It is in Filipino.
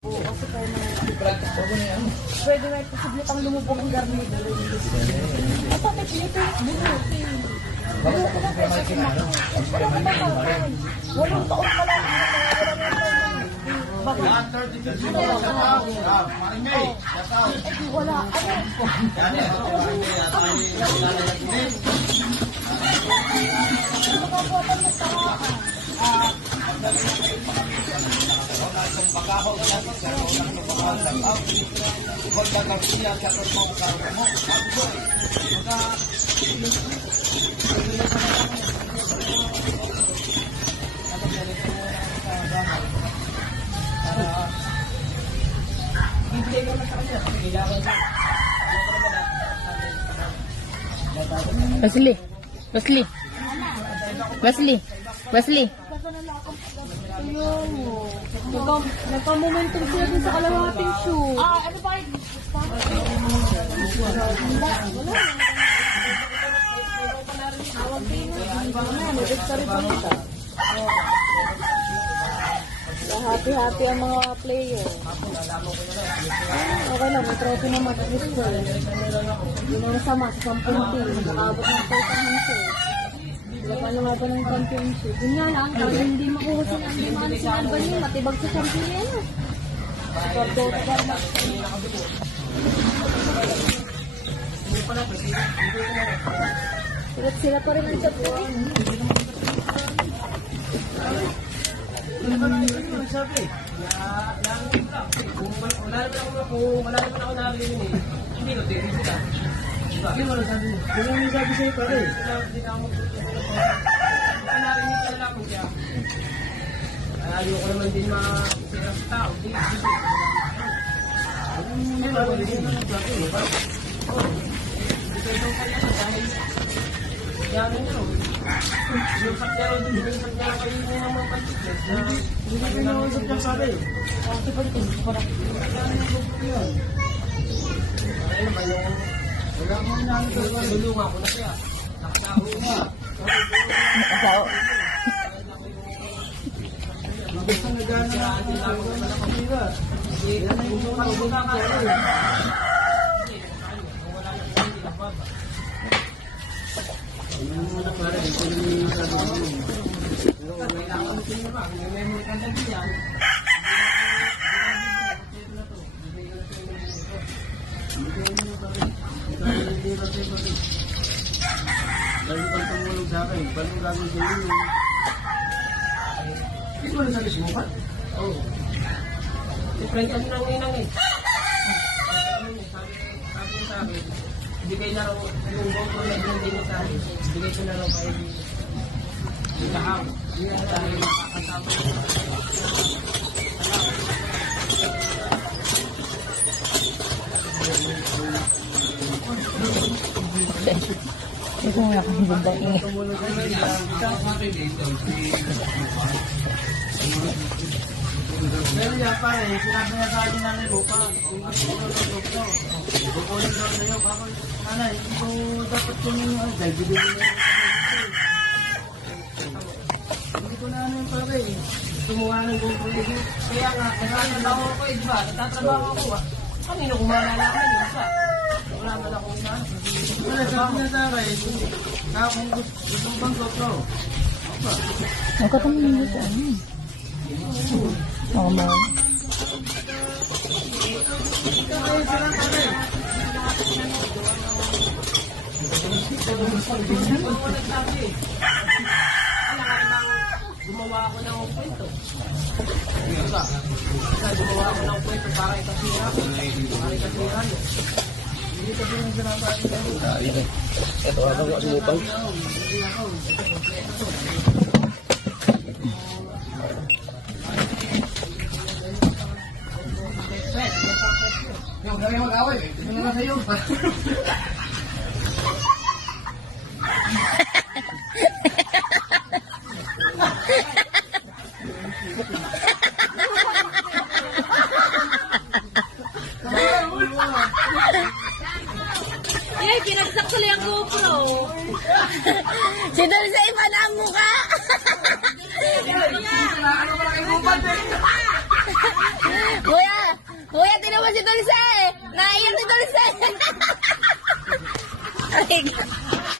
Kasi tayo pwede may posible pang lumubog ang garnito. Ito, pipilito yung bulo. Ano ko na kasi kumakain? Ano ko ba kakain? 8 taon pa lang. Bakit? Wala. Wesley. Wesley. Wesley. Wesley. Nagpa-momentum sila dun sa kalawating shoe. Ano ba yun? Happy-happy ang mga player. Okay lang, may trophy naman at least ko. Hindi mo nasama sa 10 team. Nakabot ng 4 handshake. Wala nga ba ng championship? Yun nga lang, dahil hindi makuha sila ang limangan si Alban yun, matibag sa champion yan. Sila pa rin ang champion. Wala naman ako nabili yun eh. Hindi ko, hindi sila. Hindi mo lang sabi mo. Hindi mo lang sabi sa'yo pare. Hindi na ako narinig ka lang siya. Ayoko naman din masira sa tao. Hindi mo lang din naman sabi. Ito itong kanya dahil yan nyo. Yung sakyaro din, yung sakyaro kayo nyo naman pantikles. Hindi ka pinausap lang sabi. Ito pa rin, parang ayun naman yung wala mo na tulungan ko na siya. Nakasao nga. Nakasao. Gusto na gano'n na atin lang ko na kapira. Yan na yung mga magkakaroon. Wala na hindi lang baba. Yung mga para ito yung sabi mo. Kailangan mo sila ba? Kung may mga kandang yan. Dahil kang tumulog sa akin, paano gagawin sa iyo? Hindi ko na sabi sumukat? Oo. Different kami ng inang eh. Sabi niya sa akin, bigay na raw, yung bongko na hindi niya sa akin, bigay ko na raw kay Kaham. Dahil makakasama Ito nga kami bundang ingay. Pero yan pa eh, sinabi niya sa akin namin lupa. Kung gusto ko ng doktor, kukunin daw sa'yo. Bakit, nanay, hindi ko dapat kunin yung dahil bibili niya yung hindi ko na ano yung pala eh. Tumuha ng GoPro. Kaya nga, nagtatrabaho ako eh, diba? Nagtatrabaho ako ah. Kanino kumalalaman yung isa? Wala man akong saan. Wala, sabi niya sa akin, kung gusto bang GoPro? Nagkatamang nito ano? Oo, ma'am. Gumawa ako ng kwento. Gumawa ako ng kwento para ikasira. Para ikasira niyo. Hindi ko din sinasabi niya. Ito ako ang sumupang. Hindi ako. Ito kompleto. Yung gawin mag-away. Ito na lang sa'yo. Eh, pinagsak tuloy ang GoPro. Si Don sa iba na ang mukha. Kuya, si Dulce! Naiyak si Dulce! Ay,